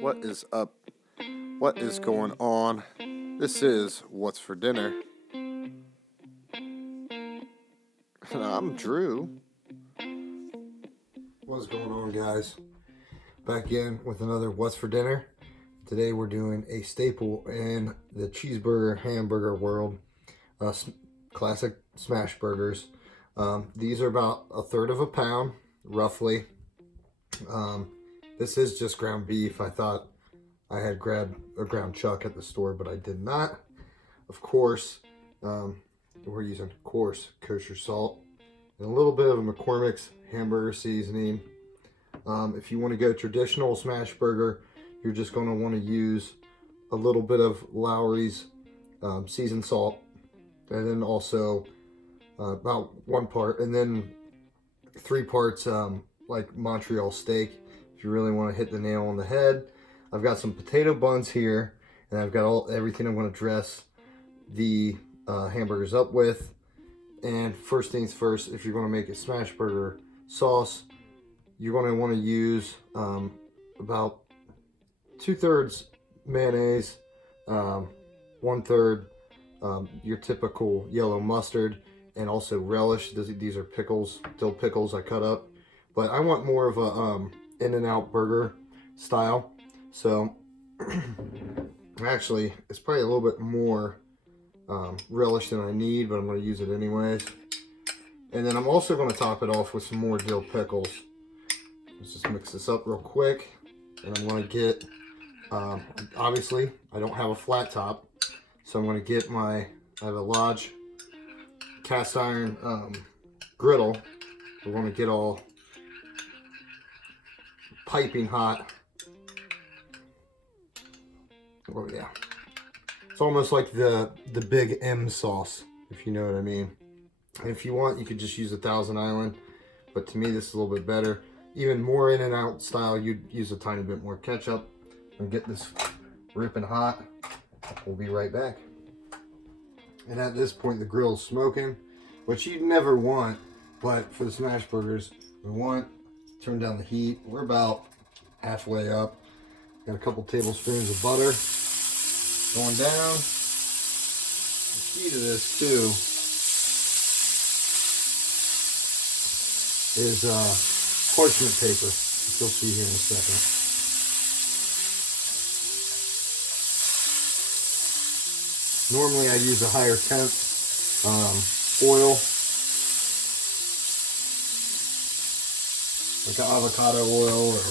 What is up? What is going on? This is What's for Dinner. I'm Drew. What's going on, guys? Back in with another What's for Dinner. Today we're doing a staple in the cheeseburger hamburger world. Classic smash burgers. These are about a third of a pound, roughly. This is just ground beef. I thought I had grabbed a ground chuck at the store, but I did not. Of course, we're using coarse kosher salt and a little bit of a McCormick's hamburger seasoning. If you want to go traditional smash burger, you're just going to want to use a little bit of Lowry's seasoned salt, and then also about 1 part, and then 3 parts like Montreal steak, if you really want to hit the nail on the head. I've got some potato buns here, and I've got everything I'm going to dress the hamburgers up with. And first things first, if you're going to make a smash burger sauce, you're going to want to use about 2/3 mayonnaise, 1/3 your typical yellow mustard, and also relish. These are pickles, dill pickles I cut up. But I want more of a In-N-Out burger style. So actually, it's probably a little bit more relish than I need, but I'm going to use it anyways. And then I'm also going to top it off with some more dill pickles. Let's just mix this up real quick. And I'm going to get, obviously, I don't have a flat top. So I'm going to get I have a Lodge cast iron griddle. We're going to get all piping hot. Oh yeah. It's almost like the Big M sauce, if you know what I mean. And if you want, you could just use a Thousand Island. But to me, this is a little bit better. Even more In-N-Out style, you'd use a tiny bit more ketchup. And get this ripping hot. We'll be right back. And at this point, the grill's smoking, which you'd never want, but for the smash burgers, we want to turn down the heat. We're about halfway up. Got a couple tablespoons of butter going down. The key to this too is parchment paper, which you'll see here in a second. Normally I use a higher temp oil, like an avocado oil, or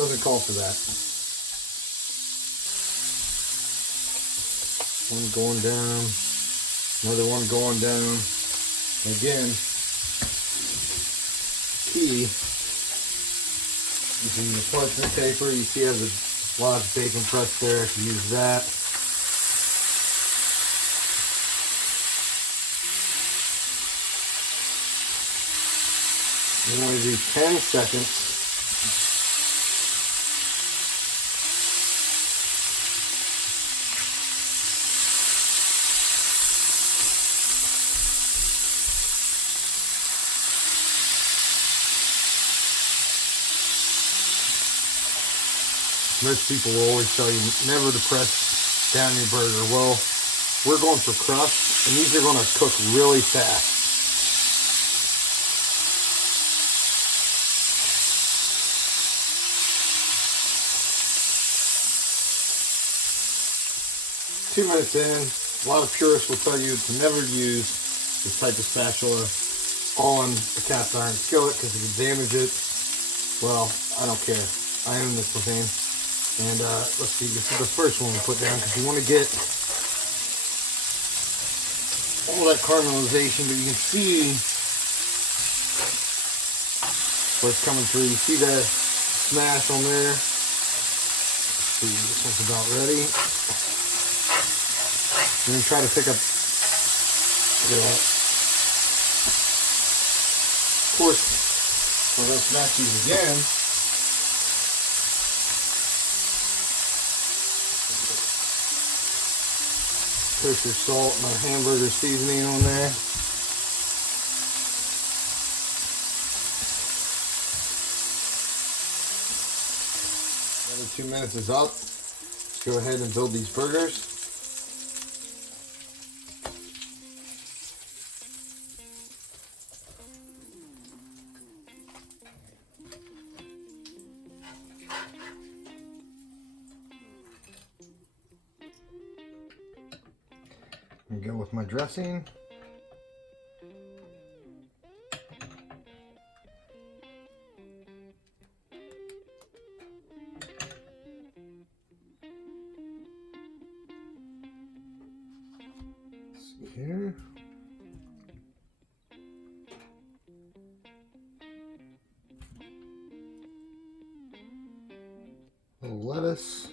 doesn't call for that. One going down, another one going down. Again, key, using the parchment paper. You see I have a Lodge bacon press there. I can use that. You want to do 10 seconds. Most people will always tell you never to press down your burger. Well, we're going for crust, and these are going to cook really fast. Two minutes in, a lot of purists will tell you to never use this type of spatula on a cast iron skillet because it can damage it. Well, I don't care. I own this thing. And let's see, this is the first one we put down because you want to get all that caramelization, but you can see where it's coming through. You see that smash on there? Let's see, this one's about ready. And then try to pick up, look at that. Of course, we're going to smash these again. Kosher salt and our hamburger seasoning on there. Another 2 minutes is up. Let's go ahead and build these burgers. And go with my dressing. See here. A little lettuce.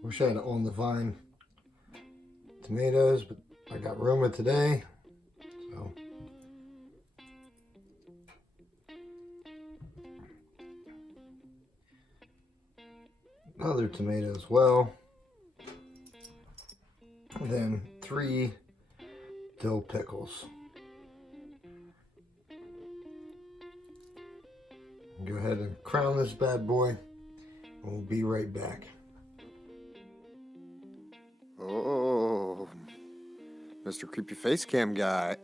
Wish I had on the vine tomatoes, but I got Roma today, so another tomato as well. And then 3 dill pickles. Go ahead and crown this bad boy, and we'll be right back. Oh, Mr. Creepy Face Cam guy.